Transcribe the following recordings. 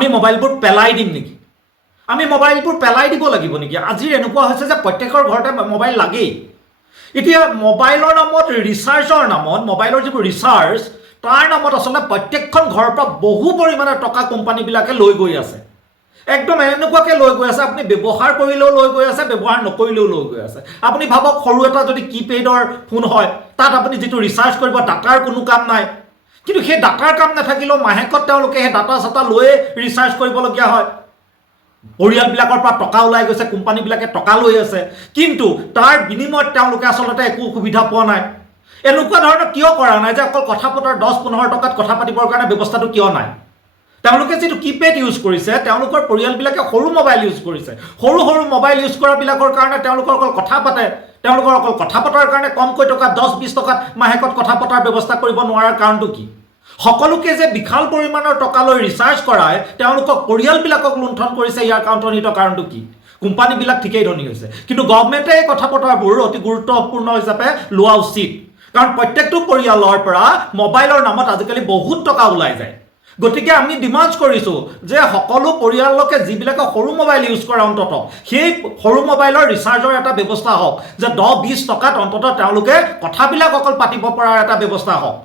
আমি মোবাইলবোৰ পেলাই দিম নেকি? আমি মোবাইলবোৰ পেলাই দিব লাগিব নেকি? আজিৰ এনেকুৱা হৈছে যে প্ৰত্যেকৰ ঘৰতে মোবাইল লাগেই। এতিয়া মোবাইলৰ নামত ৰিচাৰ্জৰ নামত মোবাইলৰ যিবোৰ ৰিচাৰ্জ তাৰ নামত আচলতে প্ৰত্যেকখন ঘৰৰ পৰা বহু পৰিমাণৰ টকা কোম্পানীবিলাকে লৈ গৈ আছে। একদম এনেকুৱাকৈ লৈ গৈ আছে, আপুনি ব্যৱহাৰ কৰিলেও লৈ গৈ আছে, ব্যৱহাৰ নকৰিলেও লৈ গৈ আছে। আপুনি ভাবক সৰু এটা যদি কিপেইডৰ ফোন হয়, তাত আপুনি যিটো ৰিচাৰ্জ কৰিব ডাটাৰ কোনো কাম নাই, কিন্তু সেই ডাটাৰ কাম নাথাকিলেও মাহেকত তেওঁলোকে সেই ডাটা চাটা লৈয়ে ৰিচাৰ্জ কৰিবলগীয়া হয়। পৰিয়ালবিলাকৰ পৰা টকা ওলাই গৈছে, কোম্পানীবিলাকে টকা লৈ আছে, কিন্তু তাৰ বিনিময়ত তেওঁলোকে আচলতে একো সুবিধা পোৱা নাই। এনেকুৱা ধৰণৰ কিয় কৰা নাই যে অকল কথা পতাৰ 10-15 টকাত কথা পাতিবৰ কাৰণে ব্যৱস্থাটো কিয় নাই? তেওঁলোকে যিটো কিপেড ইউজ কৰিছে, তেওঁলোকৰ পৰিয়ালবিলাকে সৰু মোবাইল ইউজ কৰিছে। সৰু সৰু মোবাইল ইউজ কৰাবিলাকৰ কাৰণে তেওঁলোকৰ অকল কথা পাতে, তেওঁলোকৰ অকল কথা পতাৰ কাৰণে কমকৈ টকা 10-20 টকাত মাহেকত কথা পতাৰ ব্যৱস্থা কৰিব নোৱাৰাৰ কাৰণটো কি? সকলোকে যে বিশাল পৰিমাণৰ টকা লৈ ৰিচাৰ্জ কৰাই তেওঁলোকক পৰিয়ালবিলাকক লুণ্ঠন কৰিছে, ইয়াৰ অন্তৰ্নিহিত কাৰণটো কি? কোম্পানীবিলাক ঠিকেই ধনী হৈছে, কিন্তু গভৰ্ণমেণ্টে এই কথা পতাবোৰ অতি গুৰুত্বপূৰ্ণ হিচাপে লোৱা উচিত। কাৰণ প্ৰত্যেকটো পৰিয়ালৰ পৰা মোবাইলৰ নামত আজিকালি বহুত টকা ওলাই যায়। গতিকে আমি ডিমাণ্ড কৰিছোঁ যে সকলো পৰিয়ালকে যিবিলাকে সৰু মোবাইল ইউজ কৰে অন্ততঃ সেই সৰু মোবাইলৰ ৰিচাৰ্জৰ এটা ব্যৱস্থা হওক, যে 10-20 টকাত অন্ততঃ তেওঁলোকে কথাবিলাক অকল পাতিব পৰাৰ এটা ব্যৱস্থা হওক।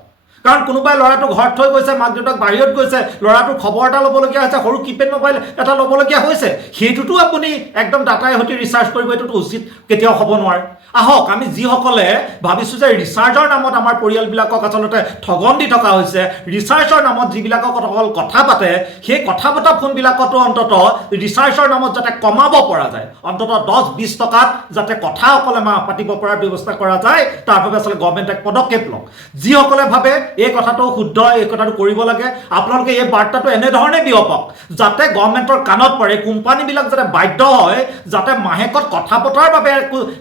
কাৰণ কোনোবাই ল'ৰাটো ঘৰত থৈ গৈছে, মাক দেউতাক বাহিৰত গৈছে, ল'ৰাটোৰ খবৰ এটা ল'বলগীয়া হৈছে, সৰু কিপেড মোবাইল এটা ল'বলগীয়া হৈছে, সেইটোতো আপুনি একদম ডাটাই সৈতে ৰিচাৰ্জ কৰিব, এইটোতো উচিত কেতিয়াও হ'ব নোৱাৰে। আহক আমি যিসকলে ভাবিছোঁ যে ৰিচাৰ্জৰ নামত আমাৰ পৰিয়ালবিলাকক আচলতে ঠগন দি থকা হৈছে, ৰিচাৰ্জৰ নামত যিবিলাকক অকল কথা পাতে, সেই কথা পতা ফোনবিলাকতো অন্ততঃ ৰিচাৰ্জৰ নামত যাতে কমাব পৰা যায়, অন্ততঃ 10-20 টকাত যাতে কথা অকলে পাতিব পৰাৰ ব্যৱস্থা কৰা যায়, তাৰ বাবে আচলতে গভৰ্ণমেণ্টে এক পদক্ষেপ লওক। যিসকলে ভাবে এই কথাটো শুদ্ধ, এই কথাটো কৰিব লাগে, আপোনালোকে এই বাৰ্তাটো এনেধৰণে বিয়পক যাতে গভৰ্ণমেণ্টৰ কাণত পৰে, কোম্পানীবিলাক যাতে বাধ্য হয় যাতে মাহেকত কথা পতাৰ বাবে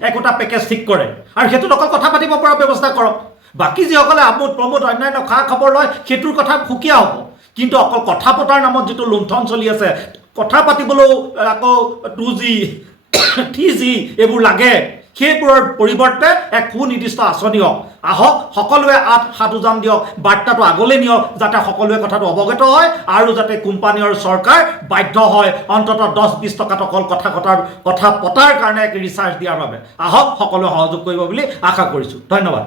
একোটা পেকেজ ঠিক কৰে, আৰু সেইটোত অকল কথা পাতিব পৰা ব্যৱস্থা কৰক। বাকী যিসকলে আমোদ প্ৰমোদ অন্যান্য খা খবৰ লয় সেইটোৰ কথা সুকীয়া হ'ব, কিন্তু অকল কথা পতাৰ নামত যিটো লুণ্ঠন চলি আছে, কথা পাতিবলৈও আকৌ 2G 3G এইবোৰ লাগে, সেইবোৰৰ পৰিৱৰ্তে এক সুনিৰ্দিষ্ট আঁচনি হওক। আহক সকলোৱে হাত উজান দিয়ক, বাৰ্তাটো আগলৈ নিয়ক, যাতে সকলোৱে কথাটো অৱগত হয় আৰু যাতে কোম্পানী আৰু চৰকাৰ বাধ্য হয় অন্ততঃ 10-20 টকাত অকল কথা পতাৰ কাৰণে এক ৰিচাৰ্জ দিয়াৰ বাবে। আহক সকলোৱে সহযোগ কৰিব বুলি আশা কৰিছোঁ। ধন্যবাদ।